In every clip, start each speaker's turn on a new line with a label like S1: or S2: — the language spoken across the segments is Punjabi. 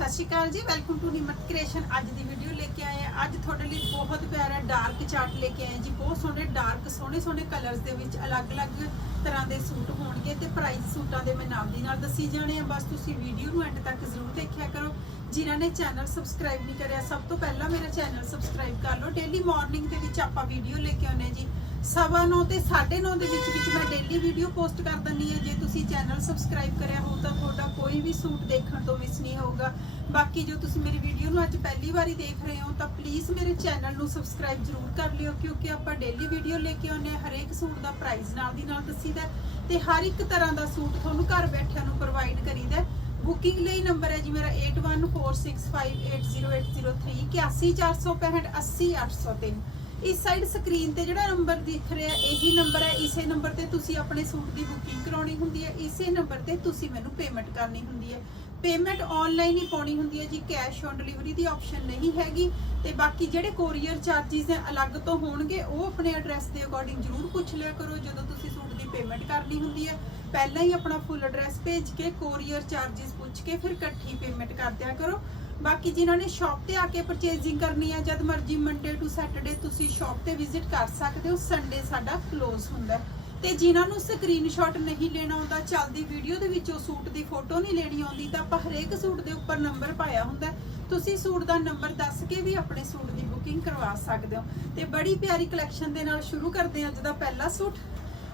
S1: ਸਤਿ ਸ਼੍ਰੀ ਅਕਾਲ ਜੀ। ਵੈਲਕਮ ਟੂ ਨਿਮਤ ਕ੍ਰੀਏਸ਼ਨ ਅੱਜ ਦੀ ਵੀਡੀਓ ਲੈ ਕੇ ਆਏ ਆ ਅੱਜ ਤੁਹਾਡੇ ਲਈ ਬਹੁਤ ਪਿਆਰਾ ਡਾਰਕ ਚਾਰਟ ਲੈ ਕੇ ਆਏ ਜੀ। ਬਹੁਤ ਸੋਹਣੇ ਡਾਰਕ ਸੋਹਣੇ ਸੋਹਣੇ ਕਲਰਸ ਦੇ ਵਿੱਚ ਅਲੱਗ-ਅਲੱਗ ਤਰ੍ਹਾਂ ਦੇ ਸੂਟ ਹੋਣਗੇ ਤੇ ਪ੍ਰਾਈਸ ਸੂਟਾਂ ਦੇ ਮੈਂ ਨਾਮ ਦੀ ਨਾਲ ਦੱਸੀ ਜਾਣੇ ਆ ਬਸ ਤੁਸੀਂ ਵੀਡੀਓ ਨੂੰ ਐਂਡ ਤੱਕ ਜ਼ਰੂਰ ਦੇਖਿਆ ਕਰੋ। ਜਿਨ੍ਹਾਂ ਨੇ ਚੈਨਲ ਸਬਸਕ੍ਰਾਈਬ ਨਹੀਂ ਕਰਿਆ, ਸਭ ਤੋਂ ਪਹਿਲਾਂ ਮੇਰਾ ਚੈਨਲ ਸਬਸਕ੍ਰਾਈਬ ਕਰ ਲਓ। ਡੇਲੀ ਮਾਰਨਿੰਗ ਦੇ ਵਿੱਚ ਆਪਾਂ ਵੀਡੀਓ ਲੈ ਕੇ ਆਉਂਦੇ ਹਾਂ ਜੀ। ਸਵਾ ਨੌ ਤੇ 9:30 ਦੇ ਵਿੱਚ ਵਿੱਚ ਮੈਂ ਡੇਲੀ ਵੀਡੀਓ ਪੋਸਟ ਕਰ ਦਿੰਦੀ ਹਾਂ। ਜੇ ਤੁਸੀਂ ਚੈਨਲ ਸਬਸਕ੍ਰਾਈਬ ਕਰਿਆ ਹੋ ਤਾਂ ਤੁਹਾਡਾ ਕੋਈ ਵੀ ਸੂਟ ਦੇਖਣ ਤੋਂ ਮਿਸ ਨਹੀਂ ਹੋਊਗਾ। ਬਾਕੀ ਜੋ ਤੁਸੀਂ ਮੇਰੀ ਵੀਡੀਓ ਨੂੰ ਅੱਜ ਪਹਿਲੀ ਵਾਰੀ ਦੇਖ ਰਹੇ ਹੋ ਤਾਂ ਪਲੀਜ਼ ਮੇਰੇ ਚੈਨਲ ਨੂੰ ਸਬਸਕ੍ਰਾਈਬ ਜ਼ਰੂਰ ਕਰ ਲਿਓ, ਕਿਉਂਕਿ ਆਪਾਂ ਡੇਲੀ ਵੀਡੀਓ ਲੈ ਕੇ ਆਉਂਦੇ ਹਾਂ। ਹਰੇਕ ਸੂਟ ਦਾ ਪ੍ਰਾਈਸ ਨਾਲ ਦੀ ਨਾਲ ਦੱਸੀਦਾ ਹੈ ਤੇ ਹਰ ਇੱਕ ਤਰ੍ਹਾਂ ਦਾ ਸੂਟ ਤੁਹਾਨੂੰ ਘਰ ਬੈਠਿਆਂ ਨੂੰ ਪ੍ਰੋਵਾਈਡ ਕਰੀਦਾ ਹੈ। ਬੁਕਿੰਗ ਲਈ ਨੰਬਰ ਹੈ ਜੀ ਮੇਰਾ 8146580803 81465 80803 ਇਸ ਸਾਈਡ ਸਕਰੀਨ ਤੇ ਜਿਹੜਾ ਨੰਬਰ ਦਿਖ ਰਿਹਾ, ਇਹੀ ਨੰਬਰ ਹੈ। ਇਸੇ ਨੰਬਰ ਤੇ ਤੁਸੀਂ ਆਪਣੇ ਸੂਟ ਦੀ ਬੁਕਿੰਗ ਕਰਾਉਣੀ ਹੁੰਦੀ ਹੈ। ਇਸੇ ਨੰਬਰ ਤੇ ਤੁਸੀਂ ਮੈਨੂੰ ਪੇਮੈਂਟ ਕਰਨੀ ਹੁੰਦੀ ਹੈ। ਪੇਮੈਂਟ ਆਨਲਾਈਨ ਹੀ ਪਾਉਣੀ ਹੁੰਦੀ ਹੈ ਜੀ। ਕੈਸ਼ ਔਨ ਡਿਲੀਵਰੀ ਦੀ ਆਪਸ਼ਨ ਨਹੀਂ ਹੈਗੀ। ਤੇ ਬਾਕੀ ਜਿਹੜੇ ਕੋਰੀਅਰ ਚਾਰजेस ਹੈ, ਅਲੱਗ ਤੋਂ ਹੋਣਗੇ, ਉਹ ਆਪਣੇ ਐਡਰੈਸ ਦੇ ਅਕੋਰਡਿੰਗ ਜ਼ਰੂਰ ਪੁੱਛ ਲਿਆ ਕਰੋ, ਜਦੋਂ ਤੁਸੀਂ ਸੂਟ ਦੀ ਪੇਮੈਂਟ ਕਰਨੀ ਹੁੰਦੀ ਹੈ। ਪਹਿਲਾਂ ਹੀ ਆਪਣਾ ਫੁੱਲ ਐਡਰੈਸ ਭੇਜ ਕੇ ਕੋਰੀਅਰ ਚਾਰजेस ਪੁੱਛ ਕੇ ਫਿਰ ਇਕੱਠੀ ਪੇਮੈਂਟ ਕਰ ਦਿਆ ਕਰੋ। ਬਾਕੀ ਜਿਨ੍ਹਾਂ ਨੇ ਸ਼ਾਪ ਤੇ ਆ ਕੇ ਪਰਚੇਜ਼ਿੰਗ ਕਰਨੀ ਹੈ ਜਦ ਮਰਜ਼ੀ ਮੰਡੇ ਟੂ ਸੈਟਰਡੇ ਤੁਸੀਂ ਸ਼ਾਪ ਤੇ ਵਿਜ਼ਿਟ ਕਰ ਸਕਦੇ ਹੋ ਸੰਡੇ ਸਾਡਾ ਕਲੋਜ਼ ਹੁੰਦਾ ਤੇ ਜਿਨ੍ਹਾਂ ਨੂੰ ਸਕਰੀਨਸ਼ਾਟ ਨਹੀਂ ਲੈਣਾ ਆਉਂਦਾ, ਚੱਲਦੀ ਵੀਡੀਓ ਦੇ ਵਿੱਚੋਂ ਸੂਟ ਦੀ ਫੋਟੋ ਨਹੀਂ ਲੈਣੀ ਆਉਂਦੀ, ਤਾਂ ਆਪਾਂ ਹਰੇਕ ਸੂਟ ਦੇ ਉੱਪਰ ਨੰਬਰ ਪਾਇਆ ਹੁੰਦਾ ਤੁਸੀਂ ਸੂਟ ਦਾ ਨੰਬਰ ਦੱਸ ਕੇ ਵੀ ਆਪਣੇ ਸੂਟ ਦੀ ਬੁਕਿੰਗ ਕਰਵਾ ਸਕਦੇ ਹੋ। ਤੇ ਬੜੀ ਪਿਆਰੀ ਕਲੈਕਸ਼ਨ ਦੇ ਨਾਲ ਸ਼ੁਰੂ ਕਰਦੇ ਹਾਂ ਅੱਜ ਦਾ ਪਹਿਲਾ ਸੂਟ।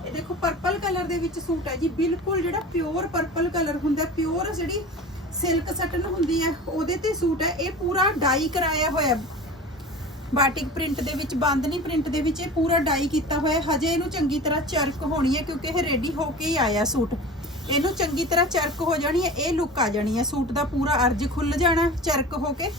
S1: ਇਹ ਦੇਖੋ ਪਰਪਲ ਕਲਰ ਦੇ ਵਿੱਚ ਸੂਟ ਹੈ ਜੀ, ਬਿਲਕੁਲ ਜਿਹੜਾ ਪਿਓਰ ਪਰਪਲ ਕਲਰ ਹੁੰਦਾ ਪਿਓਰ ਜਿਹੜੀ ਸਿਲਕ ਸਟਨ ਹੁੰਦੀ ਹੈ ਉਹਦੇ ਤੇ ਸੂਟ ਹੈ ਇਹ ਪੂਰਾ ਡਾਈ ਕਰਾਇਆ ਹੋਇਆ। ਬਾਟਿਕ ਪ੍ਰਿੰਟ ਦੇ ਵਿੱਚ, ਬਾਂਦਨੀ ਪ੍ਰਿੰਟ ਦੇ ਵਿੱਚ ਇਹ ਪੂਰਾ ਡਾਈ ਕੀਤਾ ਹੋਇਆ। ਹਜੇ ਇਹਨੂੰ ਚੰਗੀ ਤਰ੍ਹਾਂ ਚਰਕ ਹੋਣੀ ਹੈ ਕਿਉਂਕਿ ਇਹ ਰੈਡੀ ਹੋ ਕੇ ਹੀ ਆਇਆ ਸੂਟ। ਇਹਨੂੰ ਚੰਗੀ ਤਰ੍ਹਾਂ ਚਰਕ ਹੋ ਜਾਣੀ ਹੈ ਇਹ ਲੁੱਕ ਆ ਜਾਣੀ ਹੈ ਸੂਟ ਦਾ ਪੂਰਾ ਅਰਜ ਖੁੱਲ ਜਾਣਾ, ਚਰਕ ਹੋ ਕੇ।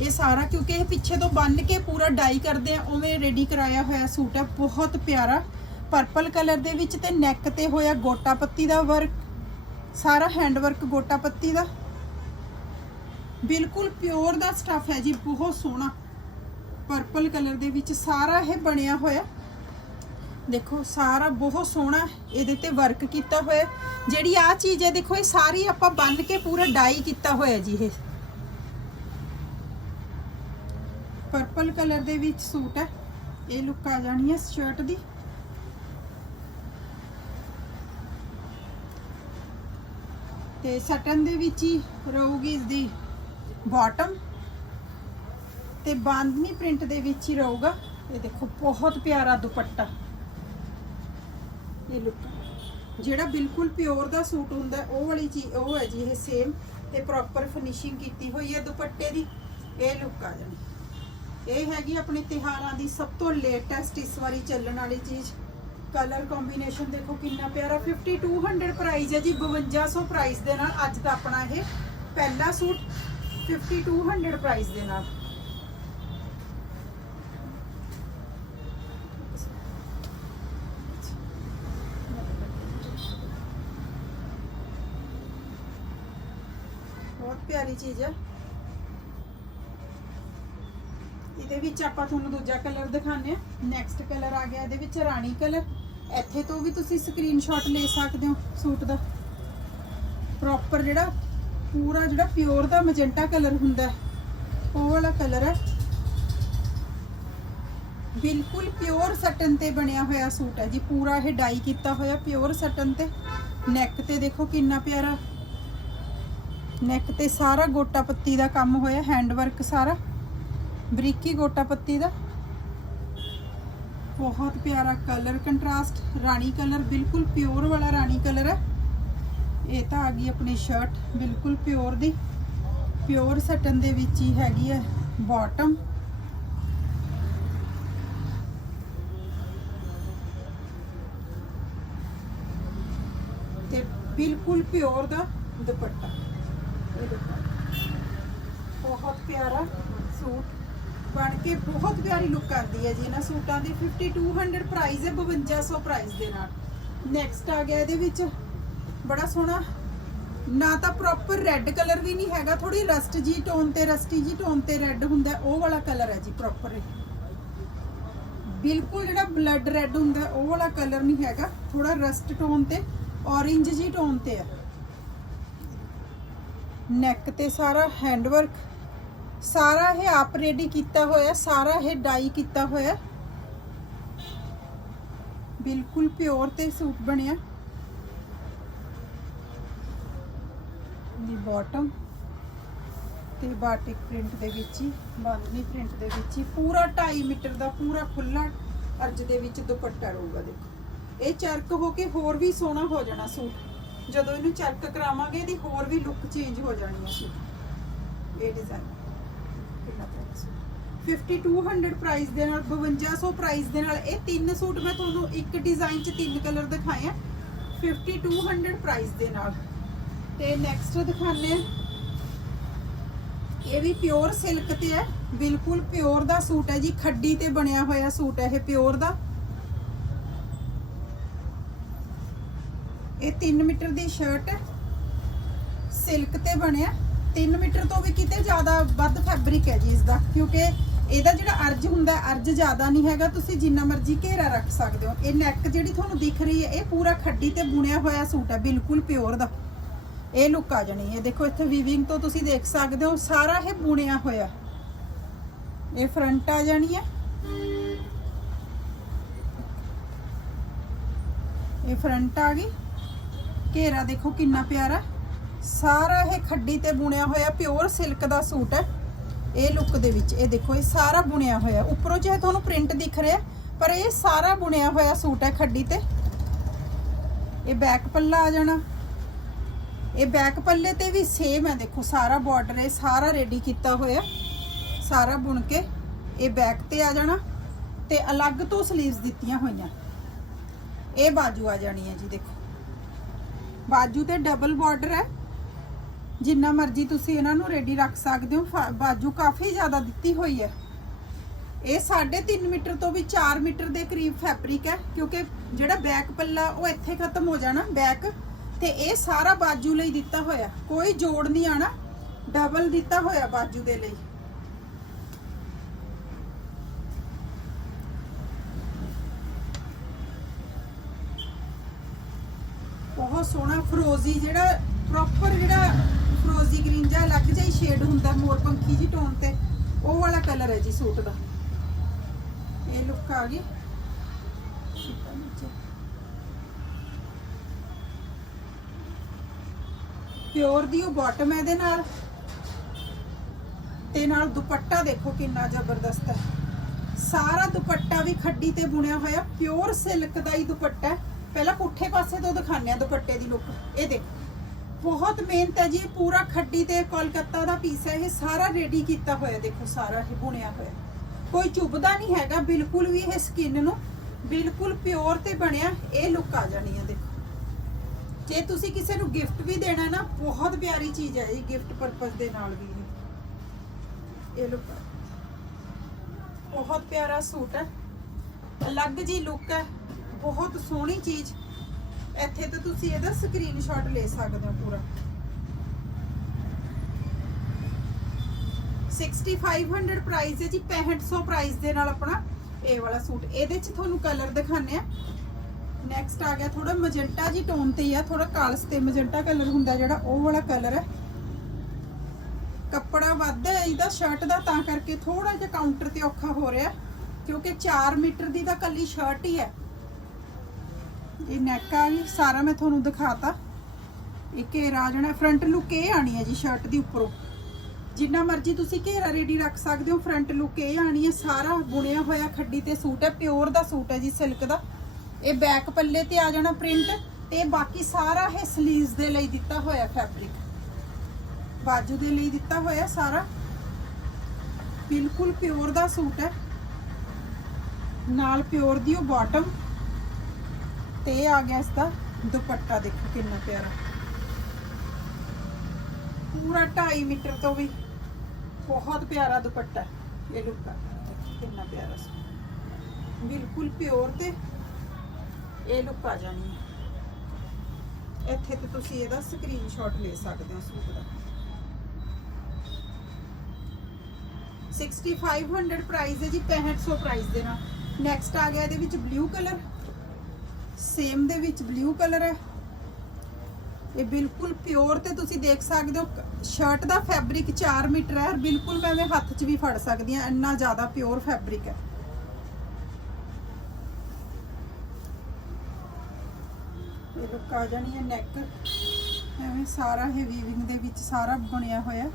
S1: ਇਹ ਸਾਰਾ, ਕਿਉਂਕਿ ਇਹ ਪਿੱਛੇ ਤੋਂ ਬੰਨ ਕੇ ਪੂਰਾ ਡਾਈ ਕਰਦੇ ਆ, ਉਵੇਂ ਰੈਡੀ ਕਰਾਇਆ ਹੋਇਆ ਸੂਟ ਹੈ ਬਹੁਤ ਪਿਆਰਾ। ਪਰਪਲ ਕਲਰ ਦੇ ਵਿੱਚ ਤੇ ਨੈਕ ਤੇ ਹੋਇਆ ਗੋਟਾ ਪੱਤੀ ਦਾ ਵਰਕ ਸਾਰਾ ਹੈਂਡ ਵਰਕ ਗੋਟਾ ਪੱਤੀ ਦਾ। ਬਿਲਕੁਲ ਪਿਓਰ ਦਾ ਸਟਫ ਹੈ ਜੀ, ਬਹੁਤ ਸੋਹਣਾ। ਪਰਪਲ ਕਲਰ ਦੇ ਵਿੱਚ ਸਾਰਾ ਇਹ ਬਣਿਆ ਹੋਇਆ। ਦੇਖੋ, ਸਾਰਾ ਬਹੁਤ ਸੋਹਣਾ ਇਹਦੇ ਤੇ ਵਰਕ ਕੀਤਾ ਹੋਇਆ। ਜਿਹੜੀ ਆ ਚੀਜ਼ ਹੈ, ਦੇਖੋ, ਇਹ ਸਾਰੀ ਆਪਾਂ ਬੰਨ ਕੇ ਪੂਰਾ ਡਾਈ ਕੀਤਾ ਹੋਇਆ ਜੀ ਇਹ। ਪਰਪਲ ਕਲਰ ਦੇ ਵਿੱਚ ਸੂਟ ਹੈ। ਇਹ ਲੁੱਕ ਆ ਜਾਣੀ ਹੈ ਸ਼ਰਟ ਦੀ। ਤੇ ਸਟਨ ਦੇ ਵਿੱਚ ਹੀ ਰਹੂਗੀ ਇਸ ਦੀ। ਬਾਟਮ ਤੇ ਬਾਂਦਨੀ ਪ੍ਰਿੰਟ ਦੇ ਵਿੱਚ ਹੀ ਰਹੂਗਾ। ਇਹ ਦੇਖੋ, ਬਹੁਤ ਪਿਆਰਾ ਦੁਪੱਟਾ। ਇਹ ਲੁੱਕ ਜਿਹੜਾ ਬਿਲਕੁਲ ਪਿਓਰ ਦਾ ਸੂਟ ਹੁੰਦਾ, ਉਹ ਵਾਲੀ ਚੀਜ਼ ਉਹ ਹੈ ਜੀ, ਇਹ ਸੇਮ ਤੇ ਪ੍ਰੋਪਰ ਫਿਨਿਸ਼ਿੰਗ ਕੀਤੀ ਹੋਈ ਹੈ ਦੁਪੱਟੇ ਦੀ। ਇਹ ਲੁੱਕ ਆ ਜਾਣੀ। ਇਹ ਹੈਗੀ ਆਪਣੇ ਤਿਹਾਰਾਂ ਦੀ ਸਭ ਤੋਂ ਲੇਟੈਸਟ ਇਸ ਵਾਰੀ ਚੱਲਣ ਵਾਲੀ ਚੀਜ਼। ਕਲਰ ਕੰਬੀਨੇਸ਼ਨ ਦੇਖੋ ਕਿੰਨਾ ਪਿਆਰਾ। 5200 ਪ੍ਰਾਈਸ ਹੈ ਜੀ 5200 ਪ੍ਰਾਈਸ ਦੇ ਨਾਲ ਅੱਜ ਦਾ ਆਪਣਾ ਇਹ ਪਹਿਲਾ ਸੂਟ। 5200 ਪ੍ਰਾਈਸ ਦੇ ਨਾਲ। ਬਹੁਤ ਪਿਆਰੀ ਚੀਜ਼ ਹੈ ਇਹਦੇ ਵਿੱਚ ਆਪਾਂ ਤੁਹਾਨੂੰ ਦੂਜਾ ਕਲਰ ਦਿਖਾਉਂਦੇ ਆ ਨੈਕਸਟ ਕਲਰ ਆ ਗਿਆ, ਇਹਦੇ ਵਿੱਚ ਰਾਣੀ ਕਲਰ। ਇੱਥੇ ਤੋਂ ਵੀ ਤੁਸੀਂ ਸਕਰੀਨਸ਼ਾਟ ਲੈ ਸਕਦੇ ਹੋ ਸੂਟ ਦਾ। ਪ੍ਰੋਪਰ ਜਿਹੜਾ ਪੂਰਾ ਜਿਹੜਾ ਪਿਓਰ ਦਾ ਮੈਜੈਂਟਾ ਕਲਰ ਹੁੰਦਾ ਉਹ ਵਾਲਾ ਕਲਰ ਹੈ। ਬਿਲਕੁਲ ਪਿਓਰ ਸਟਨ ਤੇ ਬਣਿਆ ਹੋਇਆ ਸੂਟ ਹੈ ਜੀ, ਪੂਰਾ ਇਹ ਡਾਈ ਕੀਤਾ ਹੋਇਆ ਪਿਓਰ ਸਟਨ ਤੇ। ਨੈਕ ਤੇ ਦੇਖੋ ਕਿੰਨਾ ਪਿਆਰਾ। ਨੈਕ ਤੇ ਸਾਰਾ ਗੋਟਾ ਪੱਤੀ ਦਾ ਕੰਮ ਹੋਇਆ ਹੈਂਡ ਵਰਕ ਸਾਰਾ। ਬਰੀਕੀ ਗੋਟਾ ਪੱਤੀ ਦਾ। ਬਹੁਤ ਪਿਆਰਾ ਕਲਰ ਕੰਟਰਾਸਟ ਰਾਣੀ ਕਲਰ ਬਿਲਕੁਲ ਪਿਓਰ ਵਾਲਾ ਰਾਣੀ ਕਲਰ ਹੈ। ਇਹ ਤਾਂ ਆ ਗਈ ਆਪਣੀ ਸ਼ਰਟ ਬਿਲਕੁਲ ਪਿਓਰ ਦੀ। ਪਿਓਰ ਸਟਨ ਦੇ ਵਿੱਚ ਹੀ ਹੈਗੀ ਹੈ ਬਾਟਮ ਤੇ ਬਿਲਕੁਲ ਪਿਓਰ ਦਾ ਦੁਪੱਟਾ। ਇਹ ਦੇਖੋ। ਬਹੁਤ ਪਿਆਰਾ ਸੂਟ। ਬਣ ਕੇ ਬਹੁਤ ਪਿਆਰੀ ਲੁੱਕ ਆਉਂਦੀ ਹੈ ਜੀ ਇਹਨਾਂ ਸੂਟਾਂ ਦੀ। 5200 ਪ੍ਰਾਈਸ ਹੈ 5200 ਪ੍ਰਾਈਸ ਦੇ ਨਾਲ। ਨੈਕਸਟ ਆ ਗਿਆ ਇਹਦੇ ਵਿੱਚ ਬੜਾ ਸੋਹਣਾ। ਨਾ ਤਾਂ ਪ੍ਰੋਪਰ ਰੈੱਡ ਕਲਰ ਵੀ ਨਹੀਂ ਹੈਗਾ ਥੋੜੀ ਰਸਟ ਜੀ ਟੋਨ ਤੇ ਰਸਟੀ ਜੀ ਟੋਨ ਤੇ ਰੈੱਡ ਹੁੰਦਾ ਉਹ ਵਾਲਾ ਕਲਰ ਹੈ ਜੀ ਪ੍ਰੋਪਰ ਬਿਲਕੁਲ ਜਿਹੜਾ ਬਲੱਡ ਰੈੱਡ ਹੁੰਦਾ ਉਹ ਵਾਲਾ ਕਲਰ ਨਹੀਂ ਹੈਗਾ ਥੋੜਾ ਰਸਟ ਟੋਨ ਤੇ ਔਰੇਂਜ ਜੀ ਟੋਨ ਤੇ ਹੈ। ਨੈਕ ਤੇ ਸਾਰਾ ਹੈਂਡ ਵਰਕ ਸਾਰਾ ਇਹ ਆਪ ਰੈਡੀ ਕੀਤਾ ਹੋਇਆ, ਸਾਰਾ ਇਹ ਡਾਈ ਕੀਤਾ ਹੋਇਆ। ਬਿਲਕੁਲ ਪਿਓਰ ਤੇ ਸੂਟ ਬਣਿਆ ਦੀ ਬਾਟਮ ਤੇ ਬਾਟਿਕ ਪ੍ਰਿੰਟ ਦੇ ਵਿੱਚ ਹੀ, ਬਾਂਦਨੀ ਪ੍ਰਿੰਟ ਦੇ ਵਿੱਚ ਹੀ ਪੂਰਾ 2.5 ਮੀਟਰ ਦਾ ਪੂਰਾ ਖੁੱਲਾ ਅਰਜ ਦੇ ਵਿੱਚ ਦੁਪੱਟਾ ਰਹੂਗਾ ਦੇਖੋ। ਇਹ ਚਰਕ ਹੋ ਕੇ ਹੋਰ ਵੀ ਸੋਹਣਾ ਹੋ ਜਾਣਾ ਸੂਟ। ਜਦੋਂ ਇਹਨੂੰ ਚਰਕ ਕਰਾਵਾਂਗੇ, ਇਹਦੀ ਹੋਰ ਵੀ ਲੁੱਕ ਚੇਂਜ ਹੋ ਜਾਣੀ ਹੈ ਸੂਟ। ਇਹ ਡਿਜ਼ਾਈਨ ਕਿੰਨਾ ਪਿਆਰਾ 5200 ਪ੍ਰਾਈਸ ਦੇ ਨਾਲ 5200 ਪ੍ਰਾਈਸ ਦੇ ਨਾਲ ਇਹ ਤਿੰਨ ਸੂਟ ਮੈਂ ਤੁਹਾਨੂੰ ਇੱਕ ਡਿਜ਼ਾਈਨ 'ਚ ਤਿੰਨ ਕਲਰ ਦਿਖਾਏ ਆ। 5200 ਪ੍ਰਾਈਸ ਦੇ ਨਾਲ ਤੇ ਨੈਕਸਟ ਦਿਖਾਣੇ ਇਹ ਵੀ ਪਿਓਰ ਸਿਲਕ ਤੇ ਹੈ। ਬਿਲਕੁਲ ਪਿਓਰ ਦਾ ਸੂਟ ਹੈ ਜੀ। ਖੱਡੀ ਤੇ ਬਣਿਆ ਹੋਇਆ ਸੂਟ ਹੈ ਇਹ ਪਿਓਰ ਦਾ। ਇਹ 3 ਮੀਟਰ ਦੀ ਸ਼ਰਟ ਸਿਲਕ ਤੇ ਬਣਿਆ। 3 ਮੀਟਰ ਤੋਂ ਵੀ ਕਿਤੇ ਜ਼ਿਆਦਾ ਵੱਧ ਫੈਬਰਿਕ ਹੈ ਜੀ ਇਸ ਦਾ ਕਿਉਂਕਿ ਇਹਦਾ ਜਿਹੜਾ ਅਰਜ ਹੁੰਦਾ ਅਰਜ ਜ਼ਿਆਦਾ ਨਹੀਂ ਹੈਗਾ। ਤੁਸੀਂ ਜਿੰਨਾ ਮਰਜ਼ੀ ਘੇਰਾ ਰੱਖ ਸਕਦੇ ਹੋ। ਇਹ ਨੈਕ ਜਿਹੜੀ ਤੁਹਾਨੂੰ ਦਿਖ ਰਹੀ ਹੈ, ਇਹ ਪੂਰਾ ਖੱਡੀ ਤੇ ਬੁਣਿਆ ਹੋਇਆ ਸੂਟ ਹੈ। ਬਿਲਕੁਲ ਪਿਓਰ ਦਾ। ਇਹ ਲੁੱਕ ਆ ਜਾਣੀ ਹੈ। ਦੇਖੋ, ਇੱਥੇ ਵੀਵਿੰਗ ਤੋਂ ਤੁਸੀਂ ਦੇਖ ਸਕਦੇ ਹੋ, ਸਾਰਾ ਇਹ ਬੁਣਿਆ ਹੋਇਆ। ਇਹ ਫਰੰਟ ਆ ਜਾਣੀ ਹੈ। ਇਹ ਫਰੰਟ ਆ ਗਈ। ਘੇਰਾ ਦੇਖੋ ਕਿੰਨਾ ਪਿਆਰਾ। ਸਾਰਾ ਇਹ ਖੱਡੀ ਤੇ ਬੁਣਿਆ ਹੋਇਆ ਪਿਓਰ ਸਿਲਕ ਦਾ ਸੂਟ ਹੈ। ਇਹ ਲੁੱਕ ਦੇ ਵਿੱਚ, ਇਹ ਦੇਖੋ, ਇਹ ਸਾਰਾ ਬੁਣਿਆ ਹੋਇਆ। ਉੱਪਰੋਂ ਚਾਹੇ ਤੁਹਾਨੂੰ ਪ੍ਰਿੰਟ ਦਿਖ ਰਿਹਾ, ਪਰ ਇਹ ਸਾਰਾ ਬੁਣਿਆ ਹੋਇਆ ਸੂਟ ਹੈ ਖੱਡੀ ਤੇ। ਇਹ ਬੈਕ ਪੱਲਾ ਆ ਜਾਣਾ। ਇਹ ਬੈਕ ਪੱਲੇ ਤੇ ਵੀ ਸੇਮ ਹੈ ਦੇਖੋ, ਸਾਰਾ ਬਾਰਡਰ ਇਹ ਸਾਰਾ ਰੈਡੀ ਕੀਤਾ ਹੋਇਆ। ਸਾਰਾ ਬੁਣ ਕੇ ਇਹ ਬੈਕ ਤੇ ਆ ਜਾਣਾ ਤੇ ਅਲੱਗ ਤੋਂ ਸਲੀਵਸ ਦਿੱਤੀਆਂ ਹੋਈਆਂ। ਇਹ ਬਾਜੂ ਆ ਜਾਣੀ ਹੈ ਜੀ, ਦੇਖੋ। ਬਾਜੂ ਤੇ ਡਬਲ ਬਾਰਡਰ ਹੈ। ਜਿੰਨਾ ਮਰਜ਼ੀ ਤੁਸੀਂ ਇਹਨਾਂ ਨੂੰ ਰੈਡੀ ਰੱਖ ਸਕਦੇ ਹੋ, ਫਾ- ਬਾਜੂ ਕਾਫੀ ਜ਼ਿਆਦਾ ਦਿੱਤੀ ਹੋਈ ਹੈ। ਇਹ 3.5 ਮੀਟਰ ਤੋਂ ਵੀ 4 ਮੀਟਰ ਦੇ ਕਰੀਬ ਫੈਬਰਿਕ ਹੈ, ਕਿਉਂਕਿ ਜਿਹੜਾ ਬੈਕ ਪੱਲਾ ਉਹ ਇੱਥੇ ਖਤਮ ਹੋ ਜਾਣਾ ਬੈਕ ਤੇ ਇਹ ਸਾਰਾ ਬਾਜੂ ਲਈ ਦਿੱਤਾ ਹੋਇਆ। ਕੋਈ ਜੋੜ ਨਹੀਂ ਆਣਾ। ਡਬਲ ਦਿੱਤਾ ਹੋਇਆ ਬਾਜੂ ਦੇ ਲਈ। ਬਹੁਤ ਸੋਹਣਾ ਫਰੋਜ਼ੀ ਜਿਹੜਾ ਪ੍ਰੋਪਰ ਜਿਹੜਾ ਫਰੋਜ਼ੀ ਗ੍ਰੀਨ ਜਿਹਾ ਲੱਗ ਜਾਈ ਸ਼ੇਡ ਹੁੰਦਾ ਮੋਰ ਪੰਖੀ ਜੀ ਟੋਨ ਤੇ। ਉਹ ਵਾਲਾ ਕਲਰ ਹੈ ਜੀ ਸੂਟ ਦਾ। ਇਹ ਲੁੱਕ ਆ ਗਈ ਸੀਤਾ ਨੀਚੇ ਪਿਓਰ ਦੀ ਉਹ ਬਾਟਮ ਹੈ ਇਹਦੇ ਨਾਲ। ਤੇ ਨਾਲ ਦੁਪੱਟਾ ਦੇਖੋ ਕਿੰਨਾ ਜ਼ਬਰਦਸਤ ਹੈ। ਸਾਰਾ ਦੁਪੱਟਾ ਵੀ ਖੱਡੀ ਤੇ ਬੁਣਿਆ ਹੋਇਆ ਪਿਓਰ ਸਿਲਕ ਦਾ ਹੀ ਦੁਪੱਟਾ ਹੈ। ਪਹਿਲਾਂ ਪੁੱਠੇ ਪਾਸੇ ਤੋਂ ਦਿਖਾਉਂਦੇ ਆ ਦੁਪੱਟੇ ਦੀ ਲੁੱਕ ਇਹ ਦੇਖੋ। ਬਹੁਤ ਮਿਹਨਤ ਹੈ ਜੀ, ਇਹ ਪੂਰਾ ਖੱਡੀ ਤੇ ਕੋਲਕਾਤਾ ਦਾ ਪੀਸ ਹੈ। ਇਹ ਸਾਰਾ ਰੈਡੀ ਕੀਤਾ ਹੋਇਆ, ਦੇਖੋ ਸਾਰਾ ਇਹ ਬੁਣਿਆ ਹੋਇਆ। ਕੋਈ ਚੁੱਭਦਾ ਨਹੀਂ ਹੈਗਾ, ਬਿਲਕੁਲ ਵੀ ਇਹ ਸਕਿਨ ਨੂੰ। ਬਿਲਕੁਲ ਪਿਓਰ ਤੇ ਬਣਿਆ, ਇਹ ਲੁੱਕ ਆ ਜਾਣੀ ਹੈ ਜੇ ਤੁਸੀਂ ਕਿਸੇ ਨੂੰ ਗਿਫਟ ਵੀ ਦੇਣਾ ਨਾ, ਬਹੁਤ ਪਿਆਰੀ ਚੀਜ਼ ਹੈ ਇਹ ਗਿਫਟ ਪਰਪਸ ਦੇ ਨਾਲ ਵੀ। ਇਹ ਇਹ ਲੁੱਕ ਬਹੁਤ ਪਿਆਰਾ ਸੂਟ ਹੈ। ਅਲੱਗ ਜੀ ਲੁੱਕ ਹੈ। ਬਹੁਤ ਸੋਹਣੀ ਚੀਜ਼। ਇੱਥੇ ਤਾਂ ਤੁਸੀਂ ਇਹਦਾ ਸਕਰੀਨਸ਼ਾਟ ਲੈ ਸਕਦੇ ਹੋ ਪੂਰਾ। 6500 ਪ੍ਰਾਈਸ ਹੈ ਜੀ 6500 ਪ੍ਰਾਈਸ ਦੇ ਨਾਲ ਆਪਣਾ ਇਹ ਵਾਲਾ ਸੂਟ। ਇਹਦੇ ਚ ਤੁਹਾਨੂੰ ਕਲਰ ਦਿਖਾਣੇ ਆ ਨੈਕਸਟ ਆ ਗਿਆ ਥੋੜਾ ਮਜੈਂਟਾ ਜੀ ਟੋਨ ਤੇ ਹੀ ਆ ਥੋੜਾ ਕਾਲਸ ਤੇ ਮਜੈਂਟਾ ਕਲਰ ਹੁੰਦਾ ਜਿਹੜਾ, ਉਹ ਵਾਲਾ ਕਲਰ ਹੈ ਕੱਪੜਾ ਵੱਧ ਹੈ ਇਹਦਾ ਸ਼ਰਟ ਦਾ, ਤਾਂ ਕਰਕੇ ਥੋੜਾ ਜਿਹਾ ਕਾਊਂਟਰ ਤੇ ਔਖਾ ਹੋ ਰਿਹਾ, ਕਿਉਂਕਿ 4 ਮੀਟਰ ਦੀ ਤਾਂ ਕੱਲੀ ਸ਼ਰਟ ਹੀ ਹੈ। ਇਹ ਨੈਕ ਆ ਗਈ, ਸਾਰਾ ਮੈਂ ਤੁਹਾਨੂੰ ਦਿਖਾਤਾ। ਇਹ ਘੇਰਾ ਆ ਜਾਣਾ ਫਰੰਟ ਲੁੱਕ ਇਹ ਆਣੀ ਹੈ ਜੀ ਸ਼ਰਟ ਦੀ ਉੱਪਰੋਂ। ਜਿੰਨਾ ਮਰਜ਼ੀ ਤੁਸੀਂ ਘੇਰਾ ਰੈਡੀ ਰੱਖ ਸਕਦੇ ਹੋ ਫਰੰਟ ਲੁੱਕ ਇਹ ਆਣੀ ਹੈ, ਸਾਰਾ ਬੁਣਿਆ ਹੋਇਆ ਖੱਡੀ ਤੇ ਸੂਟ ਹੈ ਪਿਓਰ ਦਾ ਸੂਟ ਹੈ ਜੀ ਸਿਲਕ ਦਾ। ਇਹ ਬੈਕ ਪੱਲੇ ਤੇ ਆ ਜਾਣਾ ਪ੍ਰਿੰਟ ਤੇ ਬਾਕੀ ਸਾਰਾ ਇਹ ਸਲੀਵਸ ਦੇ ਲਈ ਦਿੱਤਾ ਹੋਇਆ ਫੈਬਰਿਕ ਬਾਜੂ ਦੇ ਲਈ ਦਿੱਤਾ ਹੋਇਆ ਸਾਰਾ। ਬਿਲਕੁਲ ਪਿਓਰ ਦਾ ਸੂਟ ਹੈ। ਨਾਲ ਪਿਓਰ ਦੀ ਉਹ ਬਾਟਮ ਤੇ ਆ ਗਿਆ ਇਸ ਦਾ ਦੁਪੱਟਾ, ਦੇਖੋ ਕਿੰਨਾ ਪਿਆਰਾ। ਪੂਰਾ 2.5 ਮੀਟਰ ਤੋਂ ਵੀ ਬਹੁਤ ਪਿਆਰਾ ਦੁਪੱਟਾ ਇਹ ਲੁੱਕ ਕਿੰਨਾ ਪਿਆਰਾ ਬਿਲਕੁਲ ਪਿਓਰ ਤੇ ਇਹ ਲੁੱਕ ਆ ਜਾਣੀ ਹੈ ਇੱਥੇ ਤੇ ਤੁਸੀਂ ਇਹਦਾ ਸਕਰੀਨਸ਼ਾਟ ਲੈ ਸਕਦੇ ਹੋ ਸੂਟ ਦਾ। 6500 ਪ੍ਰਾਈਸ ਹੈ ਜੀ 6500 ਪ੍ਰਾਈਸ ਦੇ ਨਾਲ। ਨੈਕਸਟ ਆ ਗਿਆ ਇਹਦੇ ਵਿੱਚ ਬਲੂ ਕਲਰ ਸੇਮ ਦੇ ਵਿੱਚ ਬਲੂ ਕਲਰ ਹੈ। ਇਹ ਬਿਲਕੁਲ ਪਿਓਰ ਤੇ ਤੁਸੀਂ ਦੇਖ ਸਕਦੇ ਹੋ ਸ਼ਰਟ ਦਾ ਫੈਬਰਿਕ 4 ਮੀਟਰ ਹੈ ਬਿਲਕੁਲ ਮੈਂ ਐਵੇਂ ਹੱਥ 'ਚ ਵੀ ਫੜ ਸਕਦੀ ਹਾਂ, ਇੰਨਾ ਜ਼ਿਆਦਾ ਪਿਓਰ ਫੈਬਰਿਕ ਹੈ। ਇਹ ਲੁੱਕ ਆ ਜਾਣੀ ਹੈ ਨੈਕ ਐਵੇਂ ਸਾਰਾ ਇਹ ਵੀਵਿੰਗ ਦੇ ਵਿੱਚ ਸਾਰਾ ਬਣਿਆ ਹੋਇਆ।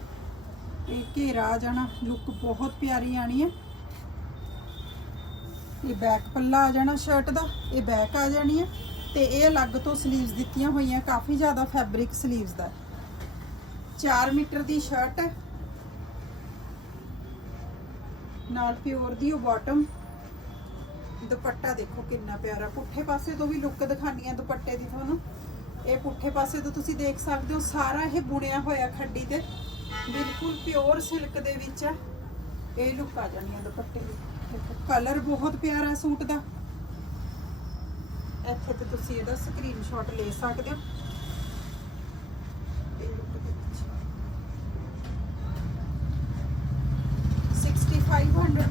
S1: ਇਹ ਘੇਰਾ ਆ ਜਾਣਾ ਲੁੱਕ ਬਹੁਤ ਪਿਆਰੀ ਆਣੀ ਹੈ। ਇਹ ਬੈਕ ਪੱਲਾ ਆ ਜਾਣਾ ਸ਼ਰਟ ਦਾ, ਇਹ ਬੈਕ ਆ ਜਾਣੀ ਹੈ। ਤੇ ਇਹ ਅਲੱਗ ਤੋਂ ਸਲੀਵਸ ਦਿੱਤੀਆਂ ਹੋਈਆਂ, ਕਾਫੀ ਜ਼ਿਆਦਾ ਫੈਬਰਿਕ ਸਲੀਵਸ ਦਾ। 4 ਮੀਟਰ ਦੀ ਸ਼ਰਟ ਨਾਲ ਪਿਓਰ ਦੀ ਉਹ ਬਾਟਮ ਦੁਪੱਟਾ ਦੇਖੋ ਕਿੰਨਾ ਪਿਆਰਾ। ਪੁੱਠੇ ਪਾਸੇ ਤੋਂ ਵੀ ਲੁੱਕ ਦਿਖਾਣੀ ਹੈ ਦੁਪੱਟੇ ਦੀ ਤੁਹਾਨੂੰ। ਇਹ ਪੁੱਠੇ ਪਾਸੇ ਤੋਂ ਤੁਸੀਂ ਦੇਖ ਸਕਦੇ ਹੋ, ਸਾਰਾ ਇਹ ਬੁਣਿਆ ਹੋਇਆ ਖੱਡੀ ਤੇ। ਬਿਲਕੁਲ ਪਿਓਰ ਸਿਲਕ ਦੇ ਵਿੱਚ ਹੈ ਇਹ ਲੁੱਕ ਆ ਜਾਣੀ ਹੈ ਦੁਪੱਟੇ ਦੀ। ਕਲਰ ਬਹੁਤ ਪਿਆਰਾ ਸੂਟ ਦਾ। ਇੱਥੇ ਤੇ ਤੁਸੀਂ ਇਹਦਾ ਸਕਰੀਨਸ਼ਾਟ ਲੈ ਸਕਦੇ ਹੋ।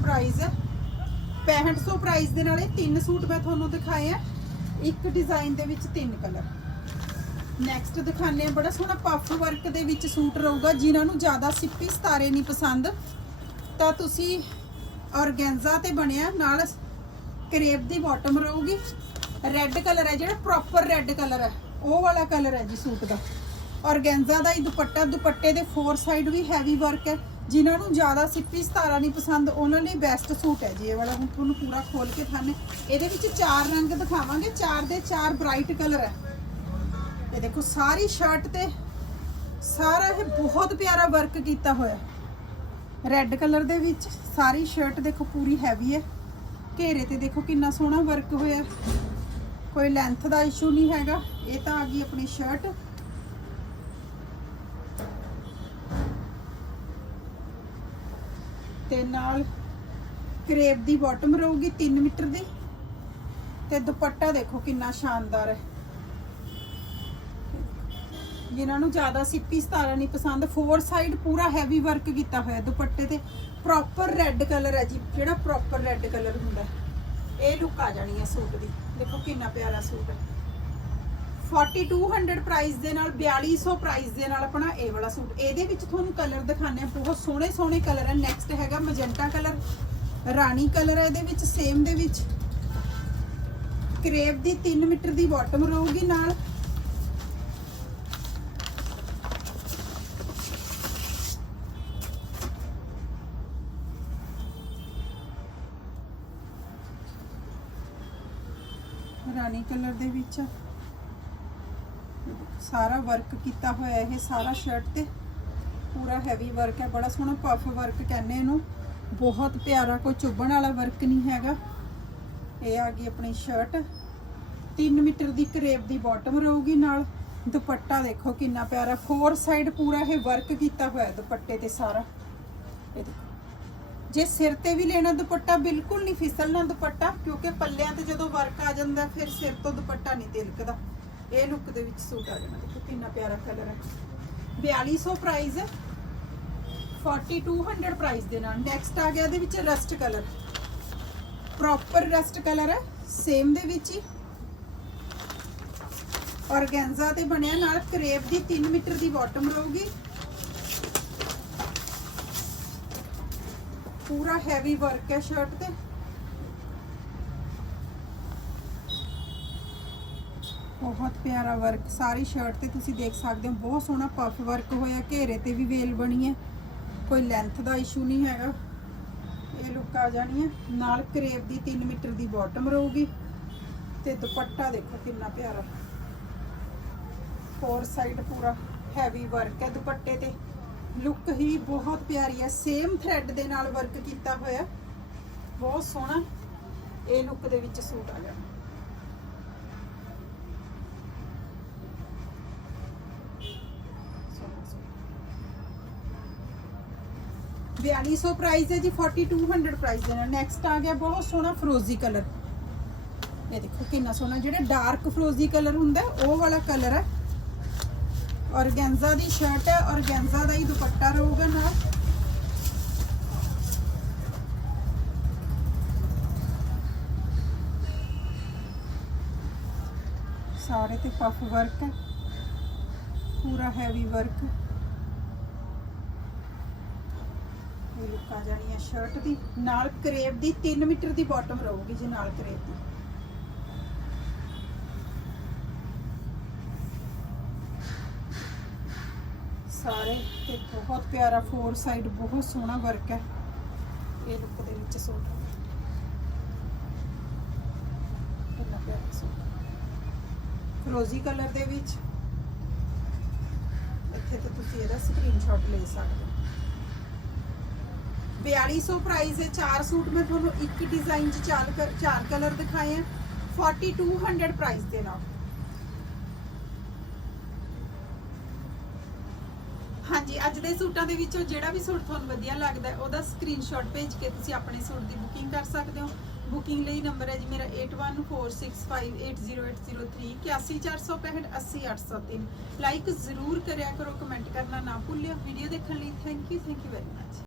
S1: ਪ੍ਰਾਈਸ ਹੈ 6500 ਪ੍ਰਾਈਸ ਦੇ ਨਾਲ ਇਹ ਤਿੰਨ ਸੂਟ ਮੈਂ ਤੁਹਾਨੂੰ ਦਿਖਾਏ ਆ। ਇੱਕ ਡਿਜ਼ਾਈਨ ਦੇ ਵਿੱਚ ਤਿੰਨ ਕਲਰ ਨੈਕਸਟ ਦਿਖਾਣੇ ਆ ਬੜਾ ਸੋਹਣਾ ਪਫ ਵਰਕ ਦੇ ਵਿੱਚ ਸੂਟ ਰਹੂਗਾ, ਜਿਨ੍ਹਾਂ ਨੂੰ ਜ਼ਿਆਦਾ ਸਿੱਪੀ ਸਤਾਰੇ ਨਹੀਂ ਪਸੰਦ। ਤਾਂ ਤੁਸੀਂ ਔਰਗੈਂਜ਼ਾ ਤੇ ਬਣਿਆ, ਨਾਲ ਕਰੇਪ ਦੀ ਬਾਟਮ ਰਹੂਗੀ। ਰੈੱਡ ਕਲਰ ਹੈ, ਜਿਹੜਾ ਪ੍ਰੋਪਰ ਰੈੱਡ ਕਲਰ ਹੈ, ਉਹ ਵਾਲਾ ਕਲਰ ਹੈ ਜੀ ਸੂਟ ਦਾ। ਔਰਗੈਂਜ਼ਾ ਦਾ ਹੀ ਦੁਪੱਟਾ, ਦੁਪੱਟੇ ਦੇ ਫੋਰ ਸਾਈਡ ਵੀ ਹੈਵੀ ਵਰਕ ਹੈ। ਜਿਨ੍ਹਾਂ ਨੂੰ ਜ਼ਿਆਦਾ ਸਿੱਪੀ ਸਤਾਰਾ ਨਹੀਂ ਪਸੰਦ, ਉਹਨਾਂ ਲਈ ਬੈਸਟ ਸੂਟ ਹੈ ਜੀ। ਇਹ ਵਾਲਾ ਹੁਣ ਤੁਹਾਨੂੰ ਪੂਰਾ ਖੋਲ ਕੇ ਥਾਨੇ ਇਹਦੇ ਵਿੱਚ ਚਾਰ ਰੰਗ ਦਿਖਾਵਾਂਗੇ। ਚਾਰ ਦੇ ਚਾਰ ਬ੍ਰਾਈਟ ਕਲਰ ਹੈ। ਇਹ ਦੇਖੋ, ਸਾਰੀ ਸ਼ਰਟ ਤੇ ਸਾਰਾ ਇਹ ਬਹੁਤ ਪਿਆਰਾ ਵਰਕ ਕੀਤਾ ਹੋਇਆ ਰੈੱਡ ਕਲਰ ਦੇ ਵਿੱਚ ਸਾਰੀ ਸ਼ਰਟ ਦੇਖੋ, ਪੂਰੀ ਹੈਵੀ ਹੈ। ਘੇਰੇ ਤੇ ਦੇਖੋ ਕਿੰਨਾ ਸੋਹਣਾ ਵਰਕ ਹੋਇਆ ਕੋਈ ਲੈਂਥ ਦਾ ਇਸ਼ੂ ਨਹੀਂ ਹੈਗਾ। ਇਹ ਤਾਂ ਆ ਗਈ ਆਪਣੀ ਸ਼ਰਟ ਤੇ ਨਾਲ ਕਰੇਪ ਦੀ ਬਾਟਮ ਰਹੂਗੀ 3 ਮੀਟਰ ਦੀ। ਤੇ ਦੁਪੱਟਾ ਦੇਖੋ ਕਿੰਨਾ ਸ਼ਾਨਦਾਰ ਹੈ। ਜਿਨ੍ਹਾਂ ਨੂੰ ਜ਼ਿਆਦਾ ਸਿੱਪੀ ਸਤਾਰਾ ਨਹੀਂ ਪਸੰਦ ਫੋਰ ਸਾਈਡ ਪੂਰਾ ਹੈਵੀ ਵਰਕ ਕੀਤਾ ਹੋਇਆ ਦੁਪੱਟੇ ਤੇ। ਪ੍ਰੋਪਰ ਰੈੱਡ ਕਲਰ ਹੈ ਜੀ, ਜਿਹੜਾ ਪ੍ਰੋਪਰ ਰੈੱਡ ਕਲਰ ਹੁੰਦਾ ਇਹ ਲੁੱਕ ਆ ਜਾਣੀ ਹੈ ਸੂਟ ਦੀ। ਦੇਖੋ ਕਿੰਨਾ ਪਿਆਰਾ ਸੂਟ ਹੈ। 4200 ਪ੍ਰਾਈਸ ਦੇ ਨਾਲ 4200 ਪ੍ਰਾਈਸ ਦੇ ਨਾਲ ਆਪਣਾ ਇਹ ਵਾਲਾ ਸੂਟ। ਇਹਦੇ ਵਿੱਚ ਤੁਹਾਨੂੰ ਕਲਰ ਦਿਖਾਣੇ ਆ ਬਹੁਤ ਸੋਹਣੇ ਸੋਹਣੇ ਕਲਰ ਹੈ ਨੈਕਸਟ ਹੈਗਾ ਮੈਜੈਂਟਾ ਕਲਰ ਰਾਣੀ ਕਲਰ ਹੈ ਇਹਦੇ ਵਿੱਚ ਸੇਮ ਦੇ ਵਿੱਚ। ਕਰੇਪ ਦੀ 3 ਮੀਟਰ ਦੀ ਬਾਟਮ ਰਹੂਗੀ ਨਾਲ। ਰਾਣੀ ਕਲਰ ਦੇ ਵਿੱਚ ਸਾਰਾ ਵਰਕ ਕੀਤਾ ਹੋਇਆ ਇਹ ਸਾਰਾ ਸ਼ਰਟ ਤੇ। ਪੂਰਾ ਹੈਵੀ ਵਰਕ ਹੈ, ਬੜਾ ਸੋਹਣਾ ਪਫ ਵਰਕ ਕਹਿੰਦੇ ਇਹਨੂੰ। ਬਹੁਤ ਪਿਆਰਾ, ਕੋਈ ਚੁੱਭਣ ਵਾਲਾ ਵਰਕ ਨਹੀਂ ਹੈਗਾ। ਇਹ ਆ ਗਈ ਆਪਣੀ ਸ਼ਰਟ 3 ਮੀਟਰ ਦੀ ਕਰੇਬ ਦੀ ਬਾਟਮ ਰਹੂਗੀ ਨਾਲ। ਦੁਪੱਟਾ ਦੇਖੋ ਕਿੰਨਾ ਪਿਆਰਾ। ਫੋਰ ਸਾਈਡ ਪੂਰਾ ਇਹ ਵਰਕ ਕੀਤਾ ਹੋਇਆ ਦੁਪੱਟੇ ਤੇ ਸਾਰਾ। ਇਹ ਦੇਖੋ। ਜੇ ਸਿਰ ਤੇ ਵੀ ਲੈਣਾ ਦੁਪੱਟਾ, ਬਿਲਕੁਲ ਨਹੀਂ ਫਿਸਲਣਾ ਦੁਪੱਟਾ, ਕਿਉਂਕਿ ਪੱਲਿਆਂ ਤੇ ਜਦੋਂ ਵਰਕ ਆ ਜਾਂਦਾ, ਫਿਰ ਸਿਰ ਤੋਂ ਦੁਪੱਟਾ ਨਹੀਂ ਤਿਲਕਦਾ। ਇਹ ਲੁੱਕ ਦੇ ਵਿੱਚ ਸੂਟ ਆ ਜਾਣਾ। ਦੇਖੋ ਕਿੰਨਾ ਪਿਆਰਾ ਕਲਰ ਹੈ 4200 ਪ੍ਰਾਈਸ ਹੈ 4200 ਪ੍ਰਾਈਸ ਦੇ ਨਾਲ। ਨੈਕਸਟ ਆ ਗਿਆ ਇਹਦੇ ਵਿੱਚ rust colour proper rust colour ਹੈ ਸੇਮ ਦੇ ਵਿੱਚ ਹੀ। ਔਰਗੈਂਜ਼ਾ ਤੇ ਬਣਿਆ ਨਾਲ ਕਰੇਪ ਦੀ 3 ਮੀਟਰ ਦੀ ਬਾਟਮ ਰਹੂਗੀ। ਪੂਰਾ ਹੈਵੀ ਵਰਕ ਹੈ ਸ਼ਰਟ ਤੇ। ਬਹੁਤ ਪਿਆਰਾ ਵਰਕ ਸਾਰੀ ਸ਼ਰਟ ਤੇ ਤੁਸੀਂ ਦੇਖ ਸਕਦੇ ਹੋ, ਬਹੁਤ ਸੋਹਣਾ ਪਫ ਵਰਕ ਹੋਇਆ, ਘੇਰੇ ਤੇ ਵੀ ਵੇਲ ਬਣੀ ਹੈ। ਕੋਈ ਲੈਂਥ ਦਾ ਇਸ਼ੂ ਨਹੀਂ ਹੈਗਾ। ਇਹ ਲੁੱਕ ਆ ਜਾਣੀ ਹੈ। ਨਾਲ ਕਰੇਪ ਦੀ 3 ਮੀਟਰ ਦੀ ਬਾਟਮ ਰਹੂਗੀ। ਤੇ ਦੁਪੱਟਾ ਦੇਖੋ ਕਿੰਨਾ ਪਿਆਰਾ। ਫੋਰ ਸਾਈਡ ਪੂਰਾ ਹੈਵੀ ਵਰਕ ਹੈ ਦੁਪੱਟੇ ਤੇ। ਲੁੱਕ ਹੀ ਬਹੁਤ ਪਿਆਰੀ ਹੈ। ਸੇਮ ਥ੍ਰੈਡ ਦੇ ਨਾਲ ਵਰਕ ਕੀਤਾ ਹੋਇਆ। ਬਹੁਤ ਸੋਹਣਾ। ਇਹ ਲੁੱਕ ਦੇ ਵਿੱਚ ਸੂਟ ਆ ਜਾਣਾ ਸੋਹਣਾ ਸੂਟ। 4200 ਪ੍ਰਾਈਸ ਹੈ ਜੀ 4200 ਪ੍ਰਾਈਸ ਦੇ ਨਾਲ। ਨੈਕਸਟ ਆ ਗਿਆ ਬਹੁਤ ਸੋਹਣਾ ਫਰੋਜ਼ੀ ਕਲਰ ਇਹ ਦੇਖੋ ਕਿੰਨਾ ਸੋਹਣਾ, ਜਿਹੜਾ ਡਾਰਕ ਫਰੋਜ਼ੀ ਕਲਰ ਹੁੰਦਾ ਉਹ ਵਾਲਾ ਕਲਰ ਹੈ। ਔਰਗੈਂਜ਼ਾ ਦੀ ਸ਼ਰਟ ਹੈ ਔਰਗੈਂਜ਼ਾ ਦਾ ਹੀ ਦੁਪੱਟਾ ਰਹੂਗਾ ਨਾਲ। ਸਾਰੇ ਤੇ ਪਫ ਵਰਕ ਹੈ। ਪੂਰਾ ਹੈਵੀ ਵਰਕ ਲੁੱਕ ਆ ਜਾਣੀ ਹੈ ਸ਼ਰਟ ਦੀ। ਨਾਲ ਕਰੇਪ ਦੀ 3 ਮੀਟਰ ਦੀ ਬਾਟਮ ਰਹੂਗੀ ਜੀ ਨਾਲ ਕਰੇਪ ਦੀ। ਸਾਰੇ ਤੇ ਬਹੁਤ ਪਿਆਰਾ ਫੋਰ ਸਾਈਡ ਬਹੁਤ ਸੋਹਣਾ ਵਰਕ ਹੈ। ਇਹ ਲੁੱਕ ਦੇ ਵਿੱਚ ਸੂਟ ਕਿੰਨਾ ਪਿਆਰਾ ਸੂਟ ਰੋਜ਼ੀ ਕਲਰ ਦੇ ਵਿੱਚ। ਇੱਥੇ ਤੇ ਤੁਸੀਂ ਇਹਦਾ ਸਕਰੀਨਸ਼ਾਟ ਲੈ ਸਕਦੇ ਹੋ। 4200 ਪ੍ਰਾਈਸ ਹੈ, ਚਾਰ ਸੂਟ ਮੈਂ ਤੁਹਾਨੂੰ ਇੱਕ ਡਿਜ਼ਾਈਨ 'ਚ ਚਾਰ ਚਾਰ ਕਲਰ ਦਿਖਾਏ ਆ। 4200 ਪ੍ਰਾਈਸ ਦੇ ਨਾਲ। ਹਾਂਜੀ, ਅੱਜ ਦੇ ਸੂਟਾਂ ਦੇ ਵਿੱਚੋਂ ਜਿਹੜਾ ਵੀ ਸੂਟ ਤੁਹਾਨੂੰ ਵਧੀਆ ਲੱਗਦਾ ਹੈ, ਉਹਦਾ ਸਕਰੀਨਸ਼ਾਟ ਭੇਜ ਕੇ ਤੁਸੀਂ ਆਪਣੇ ਸੂਟ ਦੀ ਬੁਕਿੰਗ ਕਰ ਸਕਦੇ ਹੋ। ਬੁਕਿੰਗ ਲਈ ਨੰਬਰ ਹੈ ਜੀ ਮੇਰਾ 8146580803 81465 80803 ਲਾਈਕ ਜ਼ਰੂਰ ਕਰਿਆ ਕਰੋ ਕਮੈਂਟ ਕਰਨਾ ਨਾ ਭੁੱਲਿਓ। ਵੀਡੀਓ ਦੇਖਣ ਲਈ thank you thank you very much